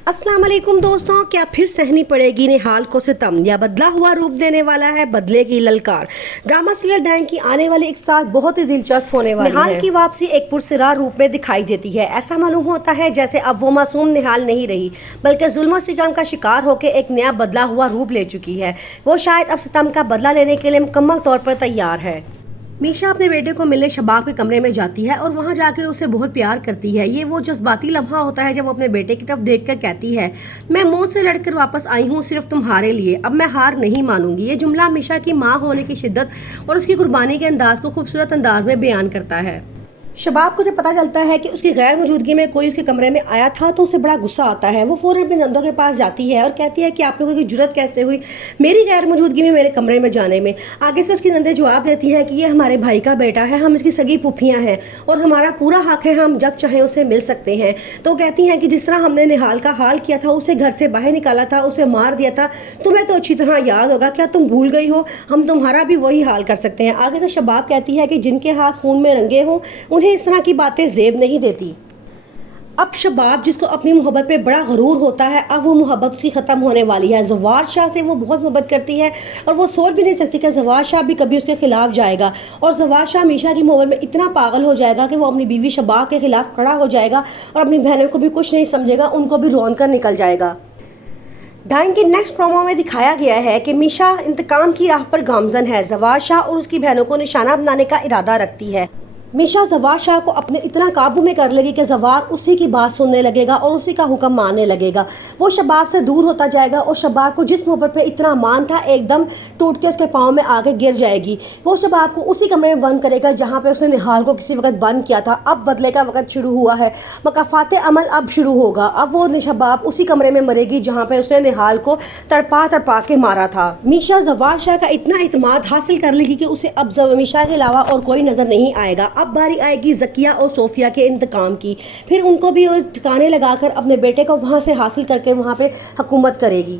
अस्सलाम वालेकुम दोस्तों, क्या फिर सहनी पड़ेगी निहाल को सितम या बदला हुआ रूप देने वाला है बदले की ललकार। ड्रामा सीरियल डैंग की आने वाली एक साल बहुत ही दिलचस्प होने वाली है। निहाल की वापसी एक पुरस्कार रूप में दिखाई देती है। ऐसा मालूम होता है जैसे अब वो मासूम निहाल नहीं रही बल्कि जुल्म और सितम का शिकार होकर एक नया बदला हुआ रूप ले चुकी है। वो शायद अब सितम का बदला लेने के लिए मुकम्मल तौर पर तैयार है। मीशा अपने बेटे को मिलने शबाब के कमरे में जाती है और वहां जाकर उसे बहुत प्यार करती है। ये वो जज्बाती लम्हा होता है जब वो अपने बेटे की तरफ देखकर कहती है, मैं मौत से लड़कर वापस आई हूँ सिर्फ तुम्हारे लिए, अब मैं हार नहीं मानूंगी। ये जुमला मीशा की माँ होने की शिद्दत और उसकी कुर्बानी के अंदाज को खूबसूरत अंदाज में बयान करता है। शबाब को जब पता चलता है कि उसकी गैर मौजूदगी में कोई उसके कमरे में आया था तो उसे बड़ा गुस्सा आता है। वो फौरन अपने नंदों के पास जाती है और कहती है कि आप लोगों की जुर्रत कैसे हुई मेरी गैर मौजूदगी में मेरे कमरे में जाने में। आगे से उसकी नंदें जवाब देती हैं कि ये हमारे भाई का बेटा है, हम इसकी सगी पुफियाँ हैं और हमारा पूरा हक है, हम जब चाहें उसे मिल सकते हैं। तो कहती हैं कि जिस तरह हमने निहाल का हाल किया था, उसे घर से बाहर निकाला था, उसे मार दिया था, तुम्हें तो अच्छी तरह याद होगा, क्या तुम भूल गई हो? हम तुम्हारा भी वही हाल कर सकते हैं। आगे से शबाब कहती है कि जिनके हाथ खून में रंगे हों उन्हें इस तरह की बातें जेब नहीं देती। अब शबाब जिसको अपनी मोहब्बत पे बड़ा गरूर होता है, अब वो मोहब्बत उसकी ख़त्म होने वाली है। जवार शाह से वो बहुत मोहब्बत करती है और वो सोच भी नहीं सकती कि जवार शाह भी कभी उसके खिलाफ जाएगा और जवार शाह मीशा की मोहब्बत में इतना पागल हो जाएगा कि वो अपनी बीवी शबाब के खिलाफ खड़ा हो जाएगा और अपनी बहनों को भी कुछ नहीं समझेगा, उनको भी रोन कर निकल जाएगा। डाइन की नेक्स्ट प्रोमो में दिखाया गया है कि मीशा इंतकाम की राह पर गामजन है। जवार शाह और उसकी बहनों को निशाना बनाने का इरादा रखती है। मीशा जवार शाह को अपने इतना काबू में कर लेगी कि जवार उसी की बात सुनने लगेगा और उसी का हुक्म मानने लगेगा। वो शबाब से दूर होता जाएगा और शबाब को जिस मोहब्बत पे इतना मान था एकदम टूट के उसके पाँव में आके गिर जाएगी। वो शबाब को उसी कमरे में बंद करेगा जहाँ पे उसने निहाल को किसी वक्त बंद किया था। अब बदले का वक्त शुरू हुआ है, मकाफात अमल अब शुरू होगा। अब वो शबाब उसी कमरे में मरेगी जहाँ पे उसने निहाल को तड़पा तड़पा के मारा था। मीशा जवार शाह का इतना इत्मीनान हासिल कर लेगी कि उसे अब मीशा के अलावा और कोई नज़र नहीं आएगा। अब बारी आएगी ज़किया और सोफिया के इंतकाम की, फिर उनको भी ठिकाने लगाकर अपने बेटे को वहाँ से हासिल करके वहाँ पे हुकूमत करेगी।